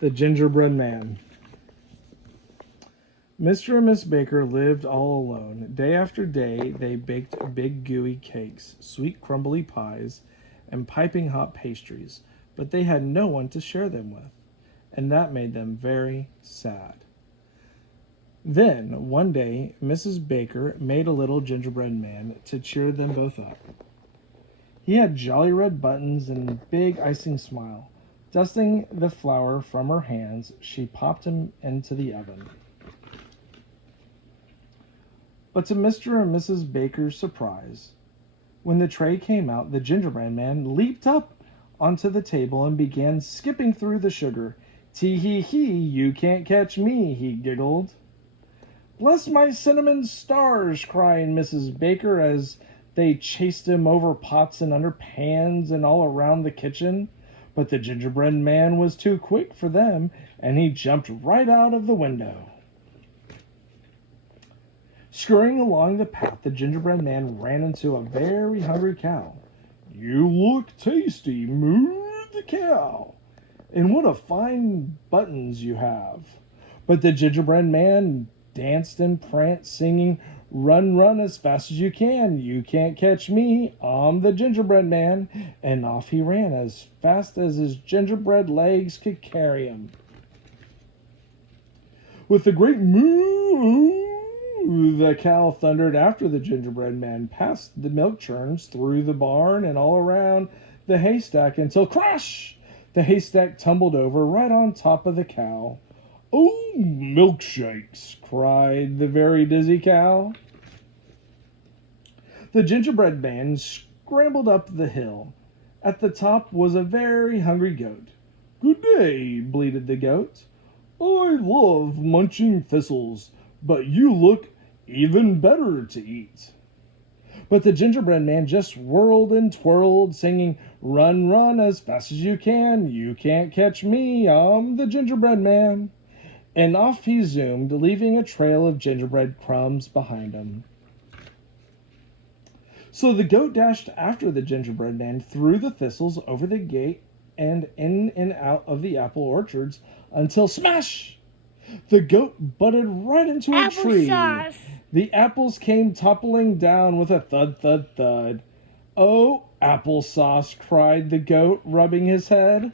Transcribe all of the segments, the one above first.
The Gingerbread Man. Mr. and Miss Baker lived all alone. Day after day, they baked big gooey cakes, sweet crumbly pies, and piping hot pastries, but they had no one to share them with, and that made them very sad. Then, one day, Mrs. Baker made a little gingerbread man to cheer them both up. He had jolly red buttons and a big icing smile. Dusting the flour from her hands, she popped him into the oven. But to Mr. and Mrs. Baker's surprise, when the tray came out, the gingerbread man leaped up onto the table and began skipping through the sugar. Tee hee hee, you can't catch me, he giggled. Bless my cinnamon stars, cried Mrs. Baker as they chased him over pots and under pans and all around the kitchen. But the gingerbread man was too quick for them, and he jumped right out of the window. Scurrying along the path, the gingerbread man ran into a very hungry cow. You look tasty, moo the cow. And what a fine buttons you have. But the gingerbread man danced and pranced, singing, Run, run as fast as you can. You can't catch me. I'm the gingerbread man. And off he ran as fast as his gingerbread legs could carry him. With a great moo, the cow thundered after the gingerbread man, past the milk churns, through the barn, and all around the haystack until crash! The haystack tumbled over right on top of the cow. Oh, milkshakes, cried the very dizzy cow. The gingerbread man scrambled up the hill. At the top was a very hungry goat. Good day, bleated the goat. I love munching thistles, but you look even better to eat. But the gingerbread man just whirled and twirled, singing, Run, run as fast as you can. You can't catch me. I'm the gingerbread man. And off he zoomed, leaving a trail of gingerbread crumbs behind him. So the goat dashed after the gingerbread man through the thistles, over the gate, and in and out of the apple orchards, until smash! The goat butted right into a tree. Applesauce. The apples came toppling down with a thud, thud, thud. Oh, applesauce, cried the goat, rubbing his head.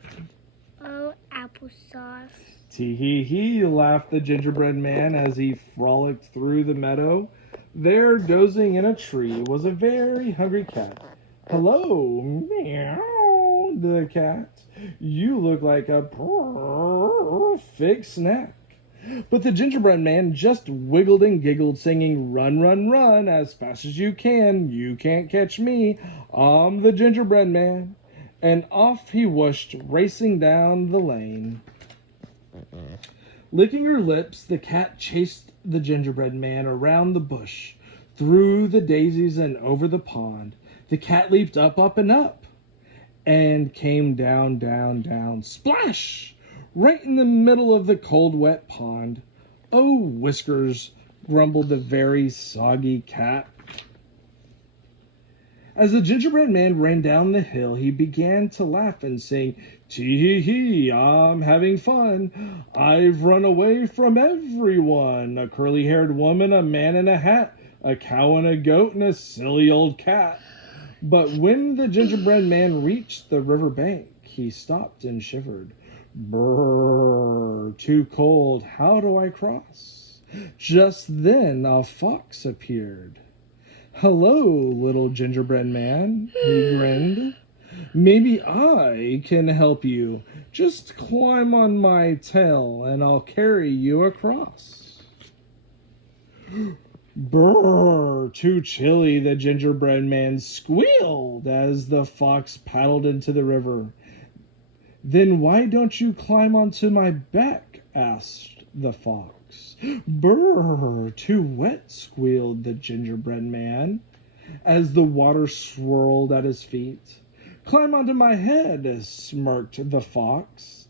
Oh, applesauce. Tee hee hee, laughed the gingerbread man as he frolicked through the meadow. There, dozing in a tree, was a very hungry cat. Hello, meow, the cat. You look like a perfect snack. But the gingerbread man just wiggled and giggled, singing, Run, run, run, as fast as you can. You can't catch me. I'm the gingerbread man. And off he whooshed, racing down the lane. Licking her lips, the cat chased the gingerbread man around the bush, through the daisies and over the pond. The cat leaped up, up, and up, and came down, down, down, splash! Right in the middle of the cold, wet pond. Oh, Whiskers, grumbled the very soggy cat. As the gingerbread man ran down the hill, he began to laugh and sing, Tee hee hee, I'm having fun. I've run away from everyone. A curly-haired woman, a man in a hat, a cow and a goat, and a silly old cat. But when the gingerbread man reached the river bank, he stopped and shivered. Brrr, too cold, how do I cross? Just then a fox appeared. Hello, little gingerbread man, he grinned. Maybe I can help you. Just climb on my tail and I'll carry you across. Brrr, too chilly, the gingerbread man squealed as the fox paddled into the river. Then why don't you climb onto my back? Asked the fox. Brrr, too wet, squealed the gingerbread man as the water swirled at his feet. Climb onto my head, smirked the fox,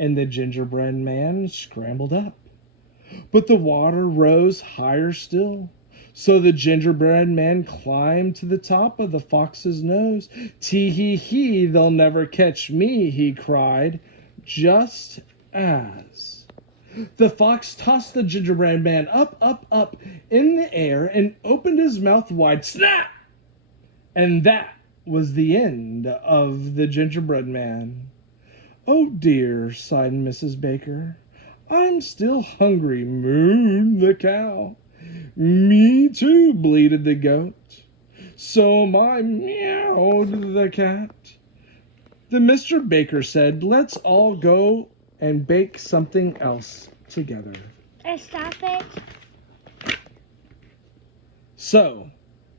and the gingerbread man scrambled up. But the water rose higher still. So the gingerbread man climbed to the top of the fox's nose. Tee hee hee, they'll never catch me, he cried. Just as. The fox tossed the gingerbread man up, up, up in the air and opened his mouth wide. Snap! And that was the end of the gingerbread man. Oh dear, sighed Mrs. Baker. I'm still hungry, mooed the cow. Me too, bleated the goat. So am I, meowed the cat. Then Mr. Baker said, let's all go and bake something else together. Stop it. So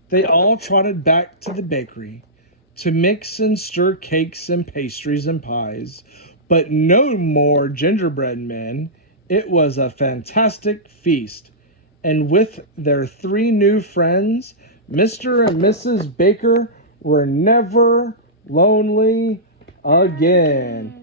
they all trotted back to the bakery to mix and stir cakes and pastries and pies, but no more gingerbread men. It was a fantastic feast, and with their 3 new friends, Mr. and Mrs. Baker were never lonely again.